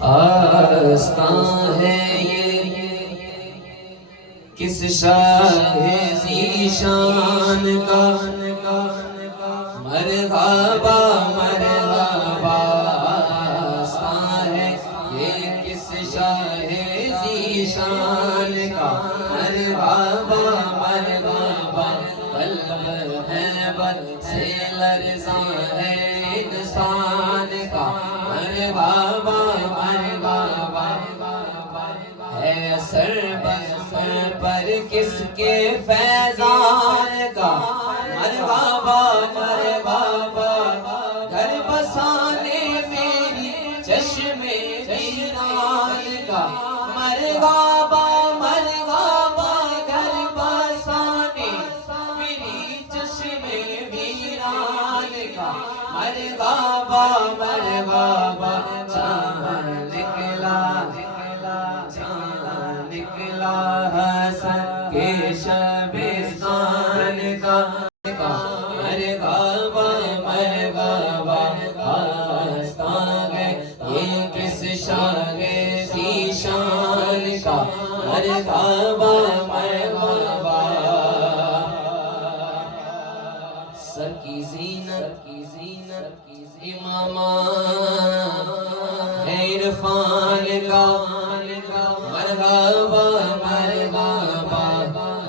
آستان ہے یہ کس شاہ ذیشان کا، مرحبا مرحبا آستان ہے یہ کس شاہ ذیشان کا، مرحبا مرحبا قلب ہے بد سے لرزاں ہے انسان کا، مرحبا مرحبا ہے اثر بزم پر کس کے فیضان کا، مرحبا مرحبا گھر بسانے میری چشم ویران کا، مرحبا مرحبا گھر بسانے میری چشم ویران کا، مرحبا مرحبا چاند نکلا چاند نکلا حسن کے شبستان کا، مرحبا مرحبا آستان ہے یہ کس شاہ ذیشان کا، مرحبا مرحبا سر کی زینت امامہ ہے عرفان کا، مرحبا مرحبا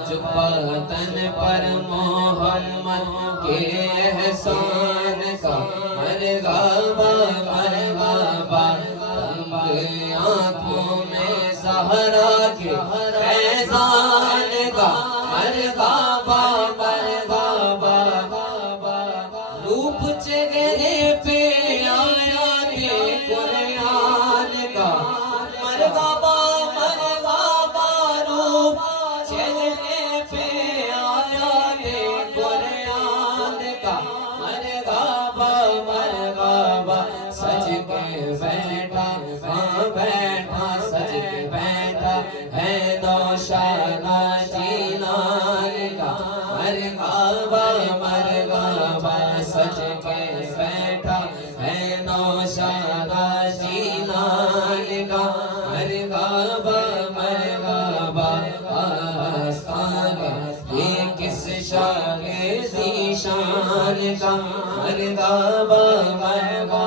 جبہ تن پر محمد کے احسان کا، مرحبا مرحبا تنگ آنکھوں میں زہرا کے فیضان کا، مرحبا مرحبا روپ چہرے پہ آیات قرآن کا، مرحبا مرحبا روپ چہرے پہ آیات قرآن کا، مرحبا مرحبا سج کے بیٹھا بیٹھا سج کے بیٹھا ہے نوشادہ جیلان کا، مرحبا مرحبا سج کے بیٹھا ہے نوشادہ جیلان کا، مرحبا مرحبا آستان ہے یہ کس شاہ ذیشان کا، مرحبا مرحبا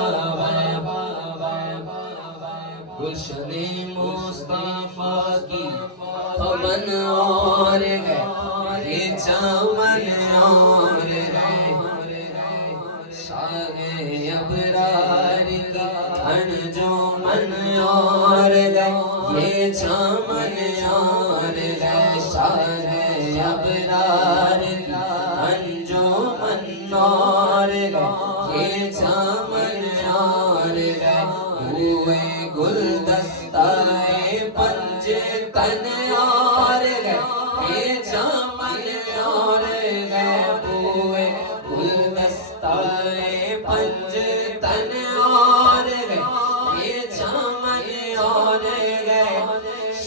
گلشن مصطفیٰ کی پون اور ہے یہ چمن اور ہے، شاہ ابرار کی انجمن اور ہے یہ چمن اور ہے، شاہ ابرار کی انجمن اور ہے یہ چمن اور ہے، ہوئے گلدستہ پنج تن اور ہے یہ چمن اور ہے، ہوئے گلدستہ پنج تن اور ہے یہ چمن اور ہے،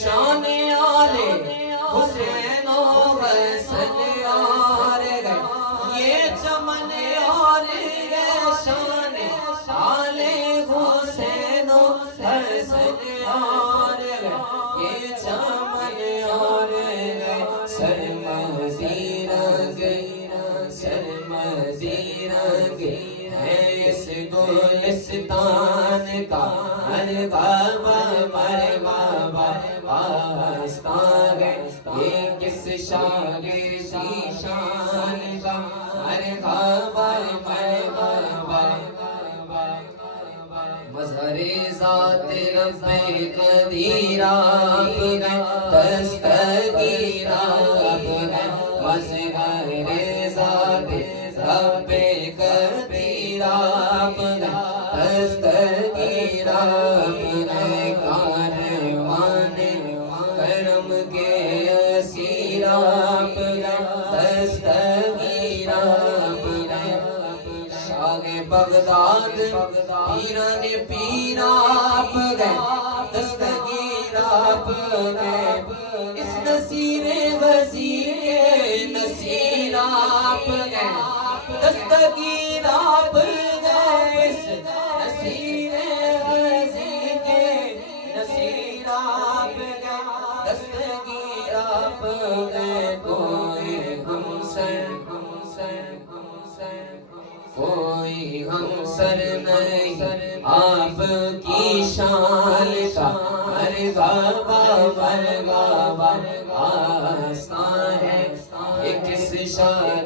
شان آلے حسین و حسن اور ہے یہ چمن اور ہے، شان آلے حسین و حسن اور ہے یہ چمن اور ہے، سرمدی رنگ ہے اس گلستان کا، مرحبا مرحبا آستان ہے یہ کس شاہ ذیشان کا، مرحبا مرحبا مظہر ذات رب قدیر آپ ہے، دستگیر آپ ہے، مظہر ذات رب قدیر آپ ہے، دستگیر آپ ہے، کاروان کرم کے اسیر آپ ہے، دستگیر آپ ہے، شاہ بغداد پیران پیر آپ ہے، دستگیر آپ ہے، اس نصیر وزیر کے نصیر آپ ہے، دستگیر آپ ہے، اس نصیر وزیر کے آپ گئے کوئی ہمسر کوئی ہمسر نہیں آپ کی شان کا مرغابہ آستان ہے یہ کس شان